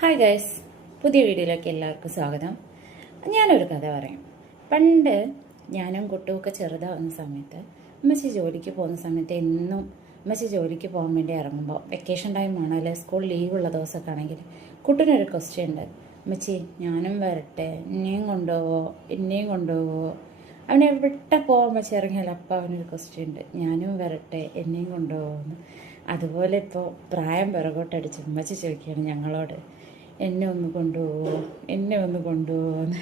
Hi guys, പുതിയ വീഡിയോയിലേക്ക് എല്ലാവർക്കും സ്വാഗതം. ഞാനൊരു കഥ പറയാം. പണ്ട് ഞാനും കുട്ടുമൊക്കെ ചെറുതാവുന്ന സമയത്ത് ഉമ്മച്ചി ജോലിക്ക് പോകുന്ന സമയത്ത് എന്നും ഉമ്മച്ചി ജോലിക്ക് പോകാൻ വേണ്ടി ഇറങ്ങുമ്പോൾ വെക്കേഷൻ ടൈം ആണല്ലേ, സ്കൂൾ ലീവുള്ള ദിവസമൊക്കെ ആണെങ്കിൽ കുട്ടിനൊരു ക്വസ്റ്റ്യൻ ഉണ്ട്. ഉമ്മച്ചി ഞാനും വരട്ടെ, എന്നെയും കൊണ്ടുപോവോ. അവനെ എവിടെ പോകാൻ വെച്ച് ഇറങ്ങിയാൽ അപ്പം അവനൊരു ക്വസ്റ്റ്യൻ ഉണ്ട്, ഞാനും വരട്ടെ എന്നെയും കൊണ്ടുപോകുമെന്ന്. അതുപോലെ ഇപ്പോൾ പ്രായം പിറകോട്ടടിച്ച് ഉമ്മച്ചി ചോദിക്കുകയാണ് ഞങ്ങളോട്, എന്നെ ഒന്ന് കൊണ്ടുപോകുമെന്ന്.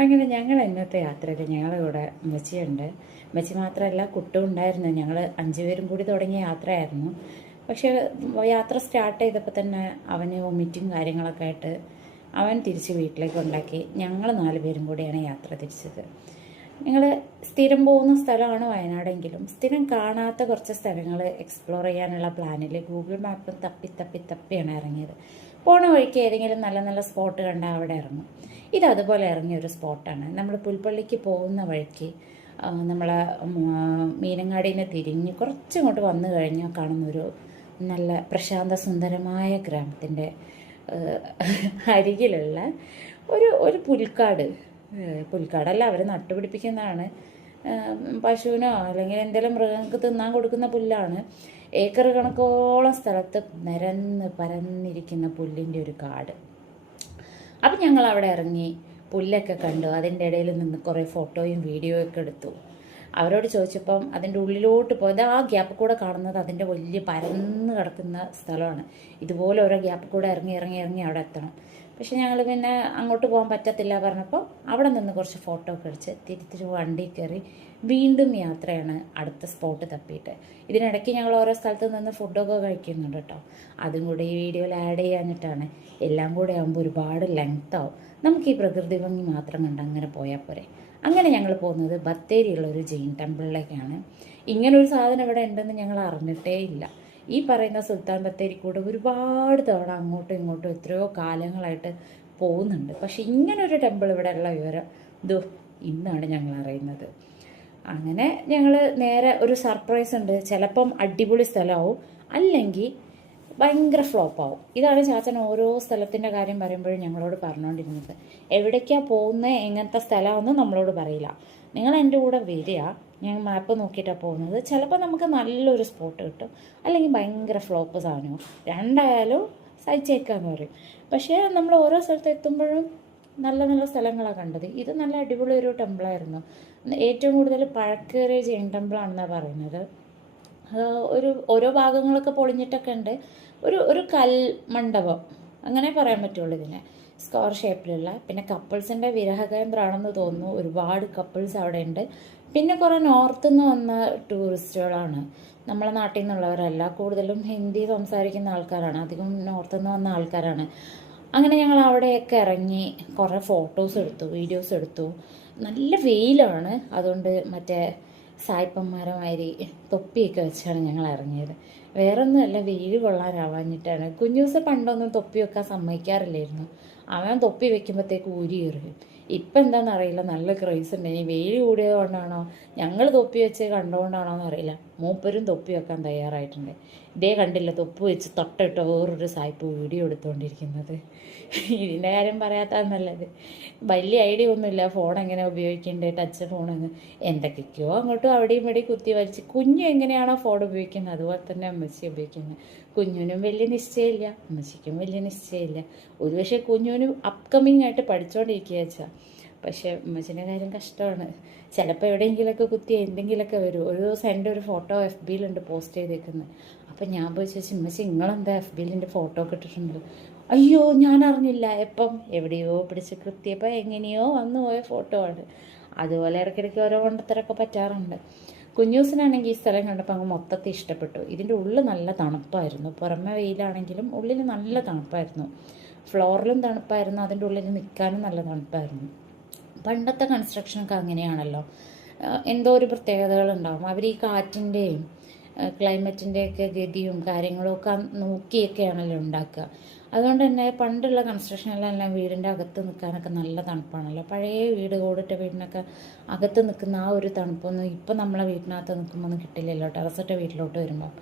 അങ്ങനെ ഞങ്ങൾ ഇന്നത്തെ യാത്രയിൽ ഞങ്ങളുടെ കൂടെ ഉമ്മച്ചിയുണ്ട്. ഉമ്മച്ചി മാത്രമല്ല, കുട്ടും ഉണ്ടായിരുന്നു. ഞങ്ങൾ 5 പേരും കൂടി തുടങ്ങിയ യാത്രയായിരുന്നു. പക്ഷേ യാത്ര സ്റ്റാർട്ട് ചെയ്തപ്പോൾ തന്നെ അവന് വൊമിറ്റിങ് കാര്യങ്ങളൊക്കെ ആയിട്ട് അവൻ തിരിച്ച് വീട്ടിലേക്ക് ഉണ്ടാക്കി. ഞങ്ങൾ 4 പേരും കൂടിയാണ് യാത്ര തിരിച്ചത്. ഞങ്ങൾ സ്ഥിരം പോകുന്ന സ്ഥലമാണ് വയനാടെങ്കിലും സ്ഥിരം കാണാത്ത കുറച്ച് സ്ഥലങ്ങൾ എക്സ്പ്ലോർ ചെയ്യാനുള്ള പ്ലാനിൽ ഗൂഗിൾ മാപ്പ് തപ്പിയാണ് ഇറങ്ങിയത്. പോണ വഴിക്ക് ഏതെങ്കിലും നല്ല നല്ല സ്പോട്ട് കണ്ടാൽ അവിടെ ഇറങ്ങും. ഇത് അതുപോലെ ഇറങ്ങിയ ഒരു സ്പോട്ടാണ്. നമ്മൾ പുൽപ്പള്ളിക്ക് പോകുന്ന വഴിക്ക് നമ്മളെ മീനങ്ങാടിയിൽ നിന്ന് തിരിഞ്ഞ് കുറച്ചിങ്ങോട്ട് വന്നു കഴിഞ്ഞാൽ കാണുന്നൊരു നല്ല പ്രശാന്ത സുന്ദരമായ ഗ്രാമത്തിൻ്റെ അരികിലുള്ള ഒരു പുൽക്കാടല്ല, അവർ നട്ടുപിടിപ്പിക്കുന്നതാണ്. പശുവിനോ അല്ലെങ്കിൽ എന്തെങ്കിലും മൃഗങ്ങൾക്ക് തിന്നാൻ കൊടുക്കുന്ന പുല്ലാണ്. ഏക്കർ കണക്കോളം സ്ഥലത്ത് പരന്നിരിക്കുന്ന പുല്ലിൻ്റെ ഒരു കാട്. അപ്പം ഞങ്ങൾ അവിടെ ഇറങ്ങി പുല്ലൊക്കെ കണ്ടു. അതിൻ്റെ ഇടയിൽ നിന്ന് കുറേ ഫോട്ടോയും വീഡിയോയും ഒക്കെ എടുത്തു. അവരോട് ചോദിച്ചപ്പം അതിൻ്റെ ഉള്ളിലോട്ട് പോയത് ആ ഗ്യാപ്പ് കൂടെ കാണുന്നത് അതിൻ്റെ വലിയ പരന്ന് കിടക്കുന്ന സ്ഥലമാണ്. ഇതുപോലെ ഓരോ ഗ്യാപ്പ് കൂടെ ഇറങ്ങി അവിടെ എത്തണം. പക്ഷെ ഞങ്ങൾ പിന്നെ അങ്ങോട്ട് പോകാൻ പറ്റത്തില്ല പറഞ്ഞപ്പോൾ അവിടെ നിന്ന് കുറച്ച് ഫോട്ടോ ഒക്കെ അടിച്ച് തിരിച്ച് വണ്ടി കയറി വീണ്ടും യാത്രയാണ് അടുത്ത സ്പോട്ട് തപ്പിയിട്ട്. ഇതിനിടയ്ക്ക് ഞങ്ങൾ ഓരോ സ്ഥലത്ത് നിന്ന് ഫുഡൊക്കെ കഴിക്കുന്നുണ്ട് കേട്ടോ. അതും കൂടി ഈ വീഡിയോയിൽ ആഡ് ചെയ്യാനിട്ടാണ്. എല്ലാം കൂടെ ആകുമ്പോൾ ഒരുപാട് ലെങ്ത് ആവും. നമുക്ക് ഈ പ്രകൃതി ഭംഗി മാത്രം കണ്ട് അങ്ങനെ പോയാൽ പോരെ. അങ്ങനെ ഞങ്ങൾ പോകുന്നത് ബത്തേരിയുള്ളൊരു ജെയിൻ ടെമ്പിളിലേക്കാണ്. ഇങ്ങനൊരു സാധനം ഇവിടെ ഉണ്ടെന്ന് ഞങ്ങൾ അറിഞ്ഞിട്ടേ ഇല്ല. ഈ പറയുന്ന സുൽത്താൻ ബത്തേരി കൂടെ ഒരുപാട് തവണ അങ്ങോട്ടും ഇങ്ങോട്ടും എത്രയോ കാലങ്ങളായിട്ട് പോകുന്നുണ്ട്. പക്ഷെ ഇങ്ങനൊരു ടെമ്പിൾ ഇവിടെ ഉള്ള വിവരം ഇന്നാണ് ഞങ്ങൾ അറിയുന്നത്. അങ്ങനെ ഞങ്ങൾ നേരെ ഒരു സർപ്രൈസ് ഉണ്ട്. ചിലപ്പം അടിപൊളി സ്ഥലമാവും, അല്ലെങ്കിൽ ഭയങ്കര ഫ്ലോപ്പാവും. ഇതാണ് ചാച്ചൻ ഓരോ സ്ഥലത്തിൻ്റെ കാര്യം പറയുമ്പോഴും ഞങ്ങളോട് പറഞ്ഞുകൊണ്ടിരുന്നത്. എവിടേക്കാണ് പോകുന്നത്, എങ്ങനത്തെ സ്ഥലമാണെന്നും നമ്മളോട് പറയില്ല. നിങ്ങൾ എൻ്റെ കൂടെ വരിക, ഞാൻ മാപ്പ് നോക്കിയിട്ടാണ് പോകുന്നത്. ചിലപ്പോൾ നമുക്ക് നല്ലൊരു സ്പോട്ട് കിട്ടും, അല്ലെങ്കിൽ ഭയങ്കര ഫ്ലോപ്പ് സാധനവും. രണ്ടായാലും സഹിച്ചേക്കാന്ന് പറയും. പക്ഷേ നമ്മൾ ഓരോ സ്ഥലത്ത് എത്തുമ്പോഴും നല്ല നല്ല സ്ഥലങ്ങളാണ് കണ്ടത്. ഇത് നല്ല അടിപൊളി ഒരു ടെമ്പിളായിരുന്നു. ഏറ്റവും കൂടുതൽ പഴക്കേറിയ ജെയിൻ ടെമ്പിളാണെന്നാണ് പറയുന്നത്. ഓരോ ഭാഗങ്ങളൊക്കെ പൊളിഞ്ഞിട്ടൊക്കെ ഉണ്ട്. ഒരു കൽമണ്ഡപം അങ്ങനെ പറയാൻ പറ്റുള്ളൂ ഇതിനെ. സ്ക്വയർ ഷേപ്പിലുള്ള, പിന്നെ കപ്പിൾസിൻ്റെ വിരഹകേന്ദ്രമാണെന്ന് തോന്നുന്നു. ഒരുപാട് കപ്പിൾസ് അവിടെ ഉണ്ട്. പിന്നെ കുറേ നോർത്ത് നിന്ന് വന്ന ടൂറിസ്റ്റുകളാണ്, നമ്മളെ നാട്ടിൽ നിന്നുള്ളവരല്ല. കൂടുതലും ഹിന്ദി സംസാരിക്കുന്ന ആൾക്കാരാണ്, അധികം നോർത്ത് നിന്ന് വന്ന ആൾക്കാരാണ്. അങ്ങനെ ഞങ്ങൾ അവിടെയൊക്കെ ഇറങ്ങി കുറേ ഫോട്ടോസ് എടുത്തു, വീഡിയോസ് എടുത്തു. നല്ല വെയിലാണ്, അതുകൊണ്ട് മറ്റേ സായിപ്പന്മാരമാതിരി തൊപ്പിയൊക്കെ വെച്ചാണ് ഞങ്ങൾ ഇറങ്ങിയത്. വേറൊന്നുമല്ല, വെയിൽ കൊള്ളാനാവാഞ്ഞിട്ടാണ്. കുഞ്ഞൂസ് പണ്ടൊന്നും തൊപ്പി വെക്കാൻ സമ്മതിക്കാറില്ലായിരുന്നു. അവൻ തൊപ്പി വെക്കുമ്പോഴത്തേക്ക് ഊരി എറിയും. ഇപ്പം എന്താണെന്നറിയില്ല, നല്ല ക്രൈസ് ഉണ്ട്. ഇനി വെയിൽ കൂടിയത് കൊണ്ടാണോ ഞങ്ങൾ തൊപ്പി വെച്ച് കണ്ടുകൊണ്ടാണോ എന്നറിയില്ല, മൂപ്പരും തൊപ്പി വെക്കാൻ തയ്യാറായിട്ടുണ്ട്. ഇതേ കണ്ടില്ല, തൊപ്പി വെച്ച് തൊട്ടിട്ട് വേറൊരു സായിപ്പ് വീഡിയോ എടുത്തുകൊണ്ടിരിക്കുന്നത്. ഇതിൻ്റെ കാര്യം പറയാത്തതാണ് നല്ലത്. വലിയ ഐഡിയ ഒന്നുമില്ല ഫോൺ എങ്ങനെ ഉപയോഗിക്കേണ്ടത്, ടച്ച് ഫോണെന്ന്. എന്തൊക്കെയോ അങ്ങോട്ടും അവിടെയും ഇവിടെയും കുത്തി വലിച്ച്. കുഞ്ഞു എങ്ങനെയാണോ ഫോൺ ഉപയോഗിക്കുന്നത് അതുപോലെ തന്നെ അമ്മച്ചി ഉപയോഗിക്കുന്നത്. കുഞ്ഞിനും വലിയ നിശ്ചയമില്ല, അമ്മച്ചിക്കും വലിയ നിശ്ചയമില്ല. ഒരുപക്ഷെ കുഞ്ഞിനും അപ്കമ്മിങ് ആയിട്ട് പഠിച്ചുകൊണ്ടിരിക്കുക വെച്ചാൽ. പക്ഷേ അമ്മച്ചിൻ്റെ കാര്യം കഷ്ടമാണ്. ചിലപ്പോൾ എവിടെയെങ്കിലുമൊക്കെ കുത്തി എന്തെങ്കിലുമൊക്കെ വരും. ഒരു ദിവസം എൻ്റെ ഒരു ഫോട്ടോ FB-യിലുണ്ട് പോസ്റ്റ് ചെയ്തേക്കുന്നത്. അപ്പം ഞാൻ പോയി ചോദിച്ചു, അമ്മച്ചി നിങ്ങളെന്താ FB-യിൽ എൻ്റെ ഫോട്ടോ ഒക്കെ ഇട്ടിട്ടുണ്ട്? അയ്യോ ഞാൻ അറിഞ്ഞില്ല, എപ്പം എവിടെയോ പിടിച്ച് കൃത്യപ്പോൾ എങ്ങനെയോ വന്നു പോയ ഫോട്ടോ ആണ്. അതുപോലെ ഇടയ്ക്കിടയ്ക്ക് ഓരോ കൊണ്ടത്തരൊക്കെ പറ്റാറുണ്ട്. കുഞ്ഞൂസിനാണെങ്കിൽ ഈ സ്ഥലം കണ്ടപ്പോൾ അങ്ങ് മൊത്തത്തിൽ ഇഷ്ടപ്പെട്ടു. ഇതിൻ്റെ ഉള്ളിൽ നല്ല തണുപ്പായിരുന്നു. പുറമെ വെയിലാണെങ്കിലും ഉള്ളിൽ നല്ല തണുപ്പായിരുന്നു. ഫ്ലോറിലും തണുപ്പായിരുന്നു, അതിൻ്റെ ഉള്ളിൽ നിൽക്കാനും നല്ല തണുപ്പായിരുന്നു. പണ്ടത്തെ കൺസ്ട്രക്ഷനൊക്കെ അങ്ങനെയാണല്ലോ, എന്തോ ഒരു പ്രത്യേകതകളുണ്ടാവും. അവർ ഈ കാറ്റിൻ്റെയും ക്ലൈമറ്റിൻ്റെയൊക്കെ ഗതിയും കാര്യങ്ങളും ഒക്കെ നോക്കിയൊക്കെയാണല്ലോ ഉണ്ടാക്കുക. അതുകൊണ്ട് തന്നെ പണ്ടുള്ള കൺസ്ട്രക്ഷനിലെല്ലാം വീടിൻ്റെ അകത്ത് നിൽക്കാനൊക്കെ നല്ല തണുപ്പാണല്ലോ. പഴയ വീട് ഓടിട്ട വീടിനൊക്കെ അകത്ത് നിൽക്കുന്ന ആ ഒരു തണുപ്പൊന്നും ഇപ്പം നമ്മളെ വീട്ടിനകത്ത് നിൽക്കുമ്പോൾ ഒന്നും കിട്ടില്ലല്ലോ, ടെറസിട്ട വീട്ടിലോട്ട് വരുമ്പോൾ.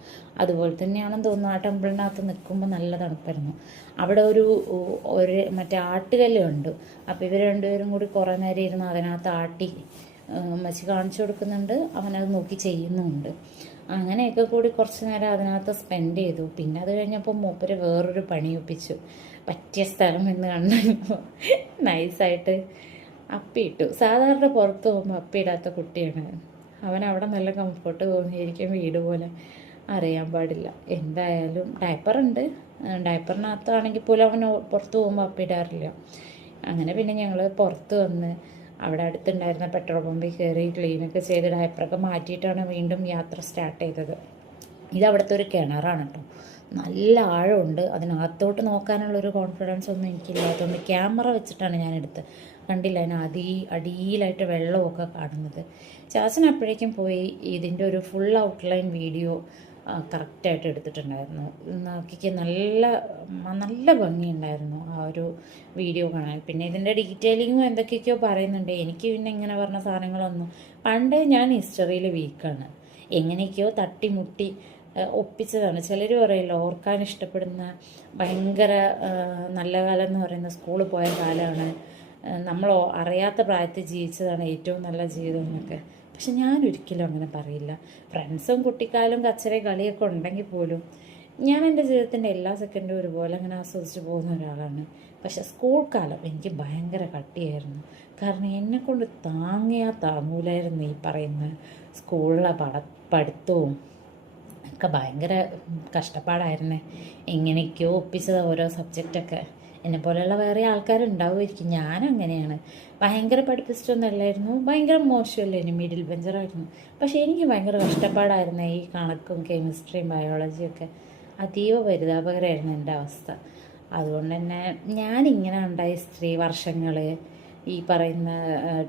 അതുപോലെ തന്നെയാണെന്ന് തോന്നുന്നു, ആ ടെമ്പിളിനകത്ത് നിൽക്കുമ്പോൾ നല്ല തണുപ്പായിരുന്നു. അവിടെ ഒരു മറ്റേ ആട്ടുകല്ലുണ്ട്. അപ്പോൾ ഇവർ രണ്ടുപേരും കൂടി കുറേ നേരം ഇരുന്ന് അതിനകത്ത് ആട്ടി മച്ചി കാണിച്ചു കൊടുക്കുന്നുണ്ട്, അവനത് നോക്കി ചെയ്യുന്നുമുണ്ട്. അങ്ങനെയൊക്കെ കൂടി കുറച്ച് നേരം അതിനകത്ത് സ്പെൻഡ് ചെയ്തു. പിന്നെ അത് കഴിഞ്ഞപ്പോൾ മൂപ്പര് വേറൊരു പണി ഒപ്പിച്ചു. പറ്റിയ സ്ഥലം എന്ന് കണ്ടപ്പോൾ നൈസായിട്ട് അപ്പിയിട്ടു. സാധാരണ പുറത്ത് പോകുമ്പോൾ അപ്പിയിടാത്ത കുട്ടിയാണ് അവൻ. അവിടെ നല്ല കംഫർട്ട് തോന്നിയിരിക്കും, വീട് പോലെ അറിയാൻ പാടില്ല. എന്തായാലും ഡയപ്പറുണ്ട്, ഡയപ്പറിനകത്താണെങ്കിൽ പോലും അവൻ പുറത്ത് പോകുമ്പോൾ അപ്പിയിടാറില്ല. അങ്ങനെ പിന്നെ ഞങ്ങൾ പുറത്ത് വന്ന് അവിടെ അടുത്തുണ്ടായിരുന്ന പെട്രോൾ പമ്പിൽ കയറി ക്ലീനൊക്കെ ചെയ്ത് ഡയപ്പറൊക്കെ മാറ്റിയിട്ടാണ് വീണ്ടും യാത്ര സ്റ്റാർട്ട് ചെയ്തത്. ഇതവിടുത്തെ ഒരു കിണറാണ് കേട്ടോ, നല്ല ആഴമുണ്ട്. അതിനകത്തോട്ട് നോക്കാനുള്ളൊരു കോൺഫിഡൻസ് ഒന്നും എനിക്കില്ലാത്തതുകൊണ്ട് ക്യാമറ വെച്ചിട്ടാണ് ഞാൻ എടുത്തത്. കണ്ടില്ല, അതിന് അടിയിലായിട്ട് വെള്ളമൊക്കെ കാണുന്നത്. ചാച്ചൻ അപ്പോഴേക്കും പോയി ഇതിൻ്റെ ഒരു ഫുൾ ഔട്ട്ലൈൻ വീഡിയോ കറക്റ്റായിട്ട് എടുത്തിട്ടുണ്ടായിരുന്നു. നോക്കിക്ക് നല്ല നല്ല ഭംഗിയുണ്ടായിരുന്നു ആ ഒരു വീഡിയോ കാണാൻ. പിന്നെ ഇതിൻ്റെ ഡീറ്റെയിലിങ്ങും എന്തൊക്കെയൊക്കെയോ പറയുന്നുണ്ട്. എനിക്ക് പിന്നെ ഇങ്ങനെ പറഞ്ഞ സാധനങ്ങളൊന്നും, പണ്ടേ ഞാൻ ഹിസ്റ്ററിയിൽ വീക്കാണ്. എങ്ങനെയൊക്കെയോ തട്ടിമുട്ടി ഒപ്പിച്ചതാണ്. ചിലർ പറയല്ലോ ഓർക്കാൻ ഇഷ്ടപ്പെടുന്ന ഭയങ്കര നല്ല കാലം എന്ന് പറയുന്ന സ്കൂളിൽ പോയ കാലമാണ്, നമ്മൾ അറിയാത്ത പ്രായത്തിൽ ജീവിച്ചതാണ് ഏറ്റവും നല്ല ജീവിതം എന്നൊക്കെ. പക്ഷെ ഞാനൊരിക്കലും അങ്ങനെ പറയില്ല. ഫ്രണ്ട്സും കുട്ടിക്കാലും കച്ചറ കളിയൊക്കെ ഉണ്ടെങ്കിൽ പോലും ഞാൻ എൻ്റെ ജീവിതത്തിൻ്റെ എല്ലാ സെക്കൻഡും ഒരുപോലെ അങ്ങനെ ആസ്വദിച്ച് പോകുന്ന ഒരാളാണ്. പക്ഷെ സ്കൂൾ കാലം എനിക്ക് ഭയങ്കര കട്ടിയായിരുന്നു. കാരണം എന്നെക്കൊണ്ട് താങ്ങൂലായിരുന്നു ഈ പറയുന്ന സ്കൂളിലെ പഠിത്തവും ഒക്കെ. ഭയങ്കര കഷ്ടപ്പാടായിരുന്നേ. എങ്ങനെയൊക്കെയോ ഒപ്പിച്ചത് ഓരോ സബ്ജക്റ്റൊക്കെ. എന്നെപ്പോലെയുള്ള വേറെ ആൾക്കാരുണ്ടാവുമായിരിക്കും, ഞാനങ്ങനെയാണ്. ഭയങ്കര പഠിപ്പിച്ചിട്ടൊന്നും അല്ലായിരുന്നു, ഭയങ്കര മോശമല്ലായിരുന്നു, മിഡിൽ ബെഞ്ചറായിരുന്നു. പക്ഷേ എനിക്ക് ഭയങ്കര കഷ്ടപ്പാടായിരുന്നു ഈ കണക്കും കെമിസ്ട്രിയും ബയോളജിയൊക്കെ. അതീവ പരിതാപകരമായിരുന്നു എൻ്റെ അവസ്ഥ. അതുകൊണ്ട് തന്നെ ഞാനിങ്ങനെ ഉണ്ടായ സ്ത്രീ വർഷങ്ങൾ, ഈ പറയുന്ന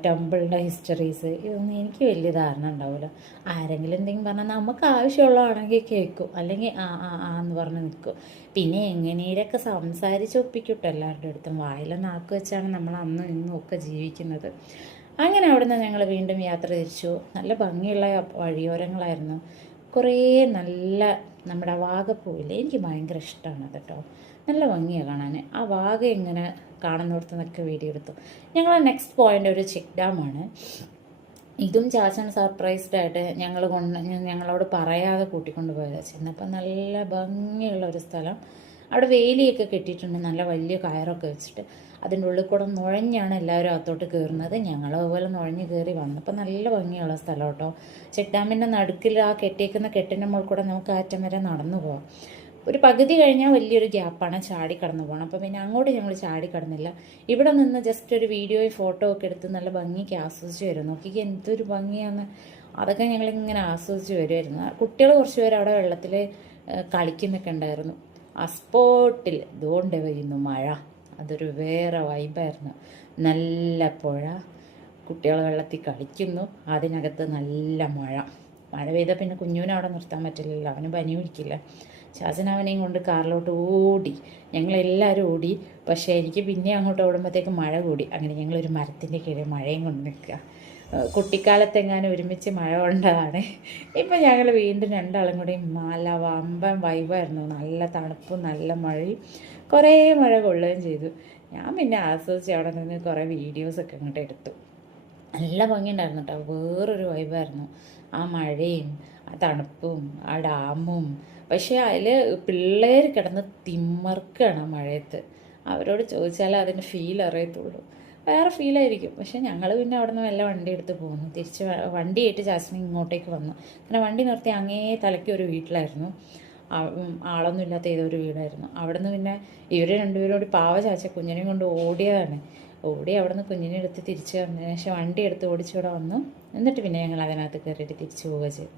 ടെമ്പിളിൻ്റെ ഹിസ്റ്ററീസ്, ഇതൊന്നും എനിക്ക് വലിയ ധാരണ ഉണ്ടാവില്ല. ആരെങ്കിലും എന്തെങ്കിലും പറഞ്ഞാൽ നമുക്ക് ആവശ്യമുള്ളതാണെങ്കിൽ കേൾക്കും, അല്ലെങ്കിൽ എന്ന് പറഞ്ഞ് നിൽക്കും. പിന്നെ എങ്ങനെയൊക്കെ സംസാരിച്ച് ഒപ്പിക്കൂട്ടോ എല്ലാവരുടെ അടുത്തും. വായിലെ നാക്ക് വെച്ചാണ് നമ്മൾ അന്നും ഇന്നും ഒക്കെ ജീവിക്കുന്നത്. അങ്ങനെ അവിടുന്ന് ഞങ്ങൾ വീണ്ടും യാത്ര തിരിച്ചു. നല്ല ഭംഗിയുള്ള വഴിയോരങ്ങളായിരുന്നു. കുറേ നല്ല നമ്മുടെ വാഗപ്പൂവില്ലേ, എനിക്ക് ഭയങ്കര ഇഷ്ടമാണ് കേട്ടോ. നല്ല ഭംഗിയാണ് കാണാൻ. ആ വാഗ ഇങ്ങനെ കാണുന്നിടത്ത് നിന്നൊക്കെ വീഡിയോ എടുത്തു. ഞങ്ങൾ നെക്സ്റ്റ് പോയിൻ്റ് ഒരു ചെക്ക് ഡാമാണ്. ഇതും ചാച്ചൻ സർപ്രൈസ്ഡ് ആയിട്ട് ഞങ്ങളോട് പറയാതെ കൂട്ടിക്കൊണ്ട് പോയത്. ചെന്നപ്പോൾ നല്ല ഭംഗിയുള്ള ഒരു സ്ഥലം. അവിടെ വേലിയൊക്കെ കെട്ടിയിട്ടുണ്ട്, നല്ല വലിയ കയറൊക്കെ വെച്ചിട്ട്. അതിൻ്റെ ഉള്ളിൽ കൂടെ നുഴഞ്ഞാണ് എല്ലാവരും അകത്തോട്ട് കയറുന്നത്. ഞങ്ങൾ അതുപോലെ നുഴഞ്ഞ് കയറി വന്നപ്പോൾ നല്ല ഭംഗിയുള്ള സ്ഥലം കേട്ടോ. ചെക്ക് ഡാമിൻ്റെ നടുക്കിൽ ആ കെട്ടിയേക്കുന്ന കെട്ടിൻ്റെ മുകളിൽ കൂടെ നമുക്ക് അറ്റം വരെ നടന്നു പോകാം. ഒരു പകുതി കഴിഞ്ഞാൽ വലിയൊരു ഗ്യാപ്പാണ്, ചാടി കടന്നു പോകണം. അപ്പോൾ പിന്നെ അങ്ങോട്ട് ഞങ്ങൾ ചാടി കടന്നില്ല. ഇവിടെ നിന്ന് ജസ്റ്റ് ഒരു വീഡിയോയും ഫോട്ടോ ഒക്കെ എടുത്ത് നല്ല ഭംഗിക്ക് ആസ്വദിച്ച് വരും. നോക്കിക്ക് എന്തൊരു ഭംഗിയാന്ന്. അതൊക്കെ ഞങ്ങളിങ്ങനെ ആസ്വദിച്ച് വരുമായിരുന്നു. കുട്ടികൾ കുറച്ച് പേര് അവിടെ വെള്ളത്തിൽ കളിക്കുന്നൊക്കെ ഉണ്ടായിരുന്നു. ആ സ്പോട്ടിൽ ഇതുകൊണ്ട് വരുന്നു മഴ. അതൊരു വേറെ വൈബായിരുന്നു. നല്ല പുഴ, കുട്ടികൾ വെള്ളത്തിൽ കളിക്കുന്നു, അതിനകത്ത് നല്ല മഴ പെയ്താൽ പിന്നെ കുഞ്ഞുവിനെ അവിടെ നിർത്താൻ പറ്റില്ലല്ലോ, അവന് പനി പിടിക്കില്ല. ശാസന അവനെയും കൊണ്ട് കാറിലോട്ട് ഓടി. ഞങ്ങളെല്ലാവരും ഓടി. പക്ഷേ എനിക്ക് പിന്നെ അങ്ങോട്ട് ഓടുമ്പോഴത്തേക്ക് മഴ കൂടി. അങ്ങനെ ഞങ്ങളൊരു മരത്തിൻ്റെ കീഴിൽ മഴയും കൊണ്ട് നിൽക്കുക. കുട്ടിക്കാലത്തെങ്ങാനും ഒരുമിച്ച് മഴ കൊണ്ടതാണ്. ഇപ്പം ഞങ്ങൾ വീണ്ടും രണ്ടാളും കൂടി നല്ല വമ്പൻ വൈബായിരുന്നു. നല്ല തണുപ്പും നല്ല മഴയും, കുറേ മഴ കൊള്ളുകയും ചെയ്തു. ഞാൻ പിന്നെ ആസ്വദിച്ച് അവിടെ നിന്ന് കുറേ വീഡിയോസൊക്കെ അങ്ങോട്ട് എടുത്തു. നല്ല ഭംഗിയുണ്ടായിരുന്നു കേട്ടോ. വേറൊരു വൈബായിരുന്നു. ആ മഴയും ആ തണുപ്പും ആ ഡാമും. പക്ഷേ അതിൽ പിള്ളേർ കിടന്ന് തിമ്മർക്കാണ് ആ മഴയത്ത്. അവരോട് ചോദിച്ചാൽ അതിൻ്റെ ഫീൽ അറിയത്തുള്ളൂ. വേറെ ഫീലായിരിക്കും. പക്ഷേ ഞങ്ങൾ പിന്നെ അവിടെ നിന്ന് വല്ല വണ്ടി എടുത്ത് പോകുന്നു. തിരിച്ച് വണ്ടിയായിട്ട് ചാച്ചനെ ഇങ്ങോട്ടേക്ക് വന്നു. അങ്ങനെ വണ്ടി നിർത്തി അങ്ങേ തലയ്ക്ക് ഒരു വീട്ടിലായിരുന്നു. ആളൊന്നും ഇല്ലാത്ത ഏതൊരു വീടായിരുന്നു. അവിടെ നിന്ന് പിന്നെ ഇവർ രണ്ടുപേരോട് പാവ ചാച്ച കുഞ്ഞിനെയും കൊണ്ട് ഓടിയതാണ്. ഓടി അവിടെ നിന്ന് കുഞ്ഞിനെ എടുത്ത് തിരിച്ച് വന്നതിന് ശേഷം വണ്ടി എടുത്ത് ഓടിച്ചിവിടെ വന്നു. എന്നിട്ട് പിന്നെ ഞങ്ങൾ അതിനകത്ത് കയറിയിട്ട് തിരിച്ചു പോവുക ചെയ്തു.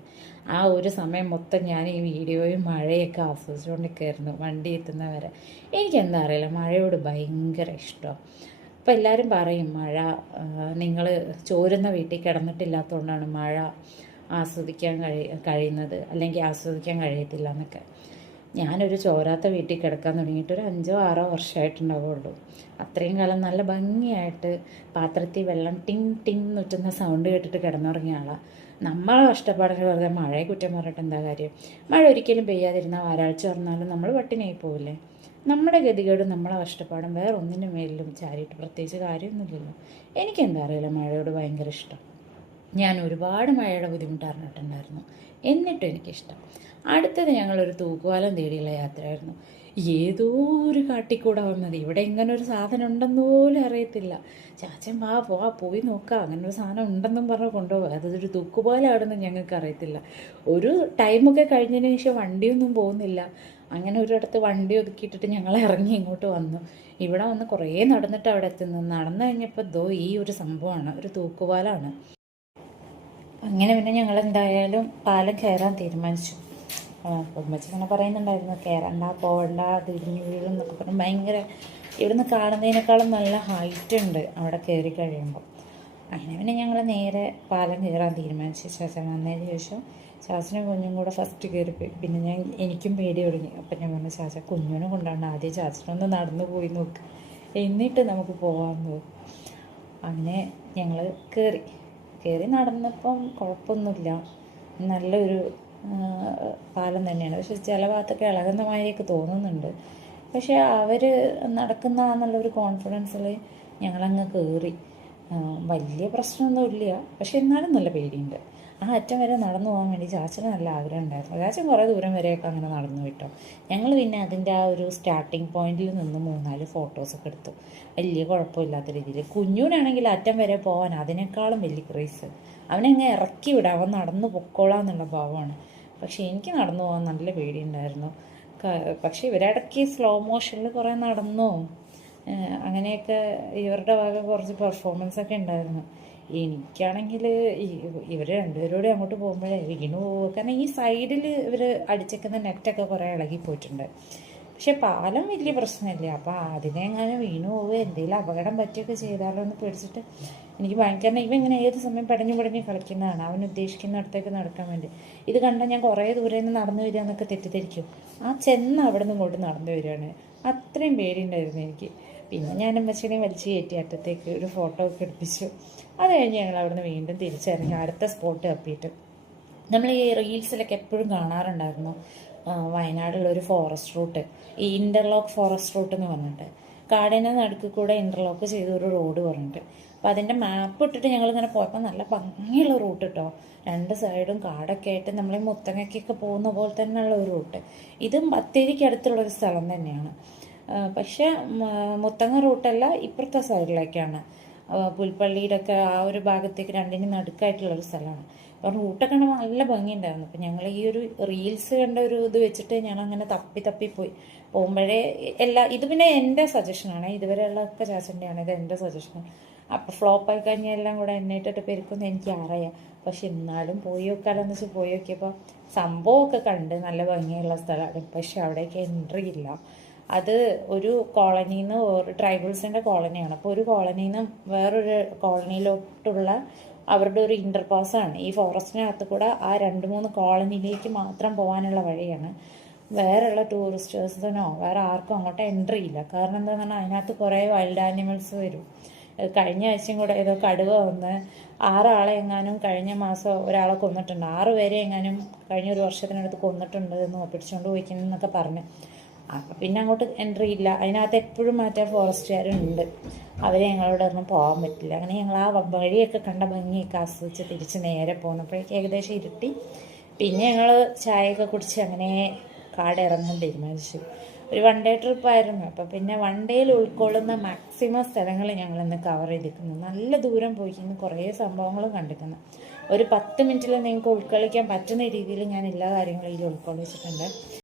ആ ഒരു സമയം മൊത്തം ഞാൻ ഈ വീഡിയോയും മഴയൊക്കെ ആസ്വദിച്ചുകൊണ്ടിരിക്കുകയായിരുന്നു വണ്ടി എത്തുന്നവരെ. എനിക്കെന്താ അറിയില്ല, മഴയോട് ഭയങ്കര ഇഷ്ടമാണ്. അപ്പോൾ എല്ലാവരും പറയും മഴ നിങ്ങൾ ചോരുന്ന വീട്ടിൽ കിടന്നിട്ടില്ലാത്തതുകൊണ്ടാണ് മഴ ആസ്വദിക്കാൻ കഴിയുന്നത്, അല്ലെങ്കിൽ ആസ്വദിക്കാൻ കഴിയത്തില്ല എന്നൊക്കെ. ഞാനൊരു ചോരാത്ത വീട്ടിൽ കിടക്കാൻ തുടങ്ങിയിട്ട് ഒരു 5-6 വർഷമായിട്ടുണ്ടാവുള്ളൂ. അത്രയും കാലം നല്ല ഭംഗിയായിട്ട് പാത്രത്തിൽ വെള്ളം ടിങ് ടിങ് നുറ്റുന്ന സൗണ്ട് കേട്ടിട്ട് കിടന്നുറങ്ങിയ ആളാണ്. നമ്മളെ കഷ്ടപ്പാടിന് വെറുതെ മഴയെ കുറ്റം പറഞ്ഞിട്ട് എന്താ കാര്യം? മഴ ഒരിക്കലും പെയ്യാതിരുന്നാൽ വരൾച്ച പറഞ്ഞാലും നമ്മൾ പട്ടിണിയായി പോവില്ലേ? നമ്മുടെ ഗതികേടും നമ്മളെ കഷ്ടപ്പാടും വേറെ ഒന്നിൻ്റെ മേലിലും ചാരിയിട്ട് പ്രത്യേകിച്ച് കാര്യമൊന്നുമില്ലല്ലോ. എനിക്കെന്താ അറിയില്ല, മഴയോട് ഭയങ്കര ഇഷ്ടം. ഞാൻ ഒരുപാട് മഴയുടെ ബുദ്ധിമുട്ട് അറിഞ്ഞിട്ടുണ്ടായിരുന്നു, എന്നിട്ടും എനിക്കിഷ്ടം. അടുത്തത് ഞങ്ങളൊരു തൂക്കുപാലം തേടിയുള്ള യാത്രയായിരുന്നു. ഏതോ ഒരു കാട്ടിക്കൂടെ വന്നത്, ഇവിടെ ഇങ്ങനെ ഒരു സാധനം ഉണ്ടെന്ന് പോലും അറിയത്തില്ല. ചാച്ചൻ പോയി നോക്കാം, അങ്ങനെ ഒരു സാധനം ഉണ്ടെന്നും പറഞ്ഞ് കൊണ്ടുപോകുക. അതൊരു തൂക്കുപാലമാണെന്ന് ഞങ്ങൾക്ക് അറിയത്തില്ല. ഒരു ടൈമൊക്കെ കഴിഞ്ഞതിന് ശേഷം വണ്ടിയൊന്നും പോകുന്നില്ല. അങ്ങനെ ഒരിടത്ത് വണ്ടി ഒതുക്കിയിട്ടിട്ട് ഞങ്ങൾ ഇറങ്ങി ഇങ്ങോട്ട് വന്നു. ഇവിടെ വന്ന് കുറേ നടന്നിട്ട് അവിടെ എത്തുന്നു. നടന്നു കഴിഞ്ഞപ്പോൾ ഈ ഒരു സംഭവമാണ്, ഒരു തൂക്കുപാലമാണ്. അങ്ങനെ പിന്നെ ഞങ്ങൾ എന്തായാലും പാലം കയറാൻ തീരുമാനിച്ചു. ഉമ്മച്ചി ഇങ്ങനെ പറയുന്നുണ്ടായിരുന്നു, കയറണ്ട, പോവണ്ട, തിരിഞ്ഞു വീഴും എന്നൊക്കെ പറഞ്ഞ്. ഭയങ്കര ഇവിടുന്ന് കാണുന്നതിനേക്കാളും നല്ല ഹൈറ്റ് ഉണ്ട് അവിടെ കയറി കഴിയുമ്പോൾ. അങ്ങനെ പിന്നെ ഞങ്ങൾ നേരെ പാലം കയറാൻ തീരുമാനിച്ചു. ശാസന വന്നതിന് ശേഷം ശാസന കുഞ്ഞും കൂടെ ഫസ്റ്റ് കയറിപ്പോയി. പിന്നെ എനിക്കും പേടി തുടങ്ങി. അപ്പം ഞാൻ പറഞ്ഞു, ശാസന കുഞ്ഞിനെ കൊണ്ടാണ്, ആദ്യം ശാസനൊന്ന് നടന്നു പോയി നോക്ക്, എന്നിട്ട് നമുക്ക് പോകാമെന്ന് തോന്നും. അങ്ങനെ ഞങ്ങൾ കയറി നടന്നപ്പം കുഴപ്പമൊന്നുമില്ല, നല്ലൊരു പാലം തന്നെയാണ്. പക്ഷെ ചില ഭാഗത്തൊക്കെ ഇളകുന്ന മാതിരിയൊക്കെ തോന്നുന്നുണ്ട്. പക്ഷേ അവർ നടക്കുന്ന എന്നുള്ളൊരു കോൺഫിഡൻസിൽ ഞങ്ങളങ്ങ് കയറി. വലിയ പ്രശ്നമൊന്നുമില്ല, പക്ഷെ എന്നാലും നല്ല പേടിയുണ്ട്. ആ അറ്റം വരെ നടന്നു പോകാൻ വേണ്ടി ചാച്ചന് നല്ല ആഗ്രഹം ഉണ്ടായിരുന്നു. ചാച്ചൻ കുറേ ദൂരം വരെയൊക്കെ അങ്ങനെ നടന്നു കിട്ടും. ഞങ്ങൾ പിന്നെ അതിൻ്റെ ആ ഒരു സ്റ്റാർട്ടിങ് പോയിന്റിൽ നിന്ന് 3-4 ഫോട്ടോസൊക്കെ എടുത്തു. വലിയ കുഴപ്പമില്ലാത്ത രീതിയിൽ. കുഞ്ഞൂനാണെങ്കിൽ അറ്റം വരെ പോകാൻ അതിനേക്കാളും വലിയ ക്രേസ്. അവനെങ്ങ് ഇറക്കി വിടാം, അവൻ നടന്നു പൊക്കോളാം എന്നുള്ള ഭാവമാണ്. പക്ഷേ എനിക്ക് നടന്നു പോകാൻ നല്ല പേടിയുണ്ടായിരുന്നു. പക്ഷേ ഇവരിടയ്ക്ക് സ്ലോ മോഷനിൽ കുറേ നടന്നു. അങ്ങനെയൊക്കെ ഇവരുടെ ഭാഗ കുറച്ച് പെർഫോമൻസൊക്കെ ഉണ്ടായിരുന്നു. എനിക്കാണെങ്കിൽ ഇവർ രണ്ടുപേരോടെ അങ്ങോട്ട് പോകുമ്പോഴേ വീണു പോകുക. കാരണം ഈ സൈഡിൽ ഇവർ അടിച്ചേക്കുന്ന നെറ്റൊക്കെ കുറേ ഇളകിപ്പോയിട്ടുണ്ട്. പക്ഷെ പാലം വലിയ പ്രശ്നമില്ല. അപ്പോൾ അതിനെങ്ങാനും വീണു പോവുക, എന്തെങ്കിലും അപകടം പറ്റുകയൊക്കെ ചെയ്താലോ എന്ന് പേടിച്ചിട്ട് എനിക്ക് ഭയങ്കര. ഇവ ഇങ്ങനെ ഏത് സമയം പടഞ്ഞു കളിക്കുന്നതാണ്, അവൻ ഉദ്ദേശിക്കുന്നിടത്തേക്ക് നടക്കാൻ വേണ്ടി. ഇത് കണ്ടാൽ ഞാൻ കുറേ ദൂരെ നിന്ന് നടന്നു വരിക എന്നൊക്കെ തെറ്റിദ്ധരിക്കും. ആ ചെന്ന് അവിടെ നിന്ന് ഇങ്ങോട്ട് നടന്നു വരികയാണ്. അത്രയും പേടിയുണ്ടായിരുന്നു എനിക്ക്. പിന്നെ ഞാൻ അമ്മച്ചനെയും വലിച്ചു കയറ്റി അറ്റത്തേക്ക് ഒരു ഫോട്ടോ ഒക്കെ എടുപ്പിച്ചു. അത് കഴിഞ്ഞ് ഞങ്ങൾ അവിടെ നിന്ന് വീണ്ടും തിരിച്ചിറങ്ങി അടുത്ത സ്പോട്ട് തപ്പിയിട്ട്. നമ്മൾ ഈ റീൽസിലൊക്കെ എപ്പോഴും കാണാറുണ്ടായിരുന്നു വയനാടുള്ളൊരു ഫോറസ്റ്റ് റൂട്ട്, ഈ ഇൻ്റർലോക്ക് ഫോറസ്റ്റ് റൂട്ട് എന്ന് പറഞ്ഞിട്ട്. കാടിന് നടുക്ക് കൂടെ ഇൻ്റർലോക്ക് ചെയ്തൊരു റോഡ് പറഞ്ഞിട്ട്. അപ്പോൾ അതിൻ്റെ മാപ്പ് ഇട്ടിട്ട് ഞങ്ങളിങ്ങനെ പോയപ്പോൾ നല്ല ഭംഗിയുള്ള റൂട്ട് കേട്ടോ. 2 സൈഡും കാടൊക്കെ ആയിട്ട് നമ്മൾ ഈ മുത്തങ്ങയ്ക്കൊക്കെ പോകുന്ന പോലെ തന്നെയുള്ള ഒരു റൂട്ട്. ഇതും ബത്തേരിക്ക് അടുത്തുള്ളൊരു സ്ഥലം തന്നെയാണ്. പക്ഷേ മുത്തങ്ങ റൂട്ടല്ല, ഇപ്പുറത്തെ സൈഡിലേക്കാണ്. പുൽപ്പള്ളിയുടെ ഒക്കെ ആ ഒരു ഭാഗത്തേക്ക് രണ്ടിനും നടുക്കായിട്ടുള്ളൊരു സ്ഥലമാണ്. അപ്പോൾ റൂട്ടൊക്കെ കാണുമ്പോൾ നല്ല ഭംഗിയുണ്ടായിരുന്നു. അപ്പോൾ ഞങ്ങൾ ഈ ഒരു റീൽസ് കണ്ട ഒരു ഇത് വെച്ചിട്ട് ഞാനങ്ങനെ തപ്പിപ്പോയി പോകുമ്പോഴേ ഇത് പിന്നെ എൻ്റെ സജഷനാണ്. ഇതുവരെയുള്ളതൊക്കെ ചാച്ചൻ്റെയാണ്, ഇത് എൻ്റെ സജഷനാണ്. അപ്പോൾ ഫ്ലോപ്പായി കഴിഞ്ഞാൽ എല്ലാം കൂടെ എണ്ണയിട്ടിട്ട് പെരുക്കുമെന്ന് എനിക്ക് അറിയാം. പക്ഷെ എന്നാലും പോയി നോക്കാമെന്ന് വെച്ചാൽ പോയി നോക്കിയപ്പോൾ സംഭവമൊക്കെ കണ്ട് നല്ല ഭംഗിയുള്ള സ്ഥലമാണ്. പക്ഷെ അവിടേക്ക് എൻട്രി ഇല്ല. അത് ഒരു കോളനിയിൽ നിന്ന് ഒരു ട്രൈബൽസിൻ്റെ കോളനിയാണ്. അപ്പോൾ ഒരു കോളനിയിൽ നിന്ന് വേറൊരു കോളനിയിലോട്ടുള്ള അവരുടെ ഒരു ഇൻ്റർപാസാണ്. ഈ ഫോറസ്റ്റിനകത്ത് കൂടെ ആ 2-3 കോളനിയിലേക്ക് മാത്രം പോകാനുള്ള വഴിയാണ്. വേറെയുള്ള ടൂറിസ്റ്റേഴ്സിനോ വേറെ ആർക്കും അങ്ങോട്ട് എൻട്രി ഇല്ല. കാരണം എന്താണെന്ന് പറഞ്ഞാൽ അതിനകത്ത് കുറേ വൈൽഡ് ആനിമൽസ് വരും. കഴിഞ്ഞ ആഴ്ചയും കൂടെ ഏതോ കടുവ വന്ന് 6 ആളെ എങ്ങാനും കഴിഞ്ഞ മാസം ഒരാളെ കൊന്നിട്ടുണ്ട്. 6 പേരെ എങ്ങാനും കഴിഞ്ഞ ഒരു വർഷത്തിനടുത്ത് കൊന്നിട്ടുണ്ട് എന്ന് പിടിച്ചുകൊണ്ട് പോയിക്കുന്നൊക്കെ പറഞ്ഞു. അപ്പം പിന്നെ അങ്ങോട്ട് എൻട്രി ഇല്ല. അതിനകത്ത് എപ്പോഴും മറ്റേ ഫോറസ്റ്റുകാരുണ്ട്. അവരെ ഞങ്ങളോട് ഒന്നും പോകാൻ പറ്റില്ല. അങ്ങനെ ഞങ്ങൾ ആ വഴിയൊക്കെ കണ്ട ഭംഗിയൊക്കെ ആസ്വദിച്ച് തിരിച്ച് നേരെ പോകുന്നപ്പോഴേക്ക് ഏകദേശം ഇരുട്ടി. പിന്നെ ഞങ്ങൾ ചായയൊക്കെ കുടിച്ച് അങ്ങനെ കാടിറങ്ങാൻ തീരുമാനിച്ചു. ഒരു 1 ഡേ ട്രിപ്പായിരുന്നു. അപ്പോൾ പിന്നെ 1 ഡേയിൽ ഉൾക്കൊള്ളുന്ന മാക്സിമം സ്ഥലങ്ങൾ ഞങ്ങളിന്ന് കവർ ചെയ്തിരിക്കുന്നു. നല്ല ദൂരം പോയിക്കുന്നു, കുറേ സംഭവങ്ങളും കണ്ടിരിക്കുന്നു. ഒരു 10 മിനിറ്റിൽ നിങ്ങൾക്ക് ഉൾക്കൊള്ളിക്കാൻ പറ്റുന്ന രീതിയിൽ ഞാൻ എല്ലാ കാര്യങ്ങളും ഇതിൽ ഉൾക്കൊള്ളിച്ചിട്ടുണ്ട്.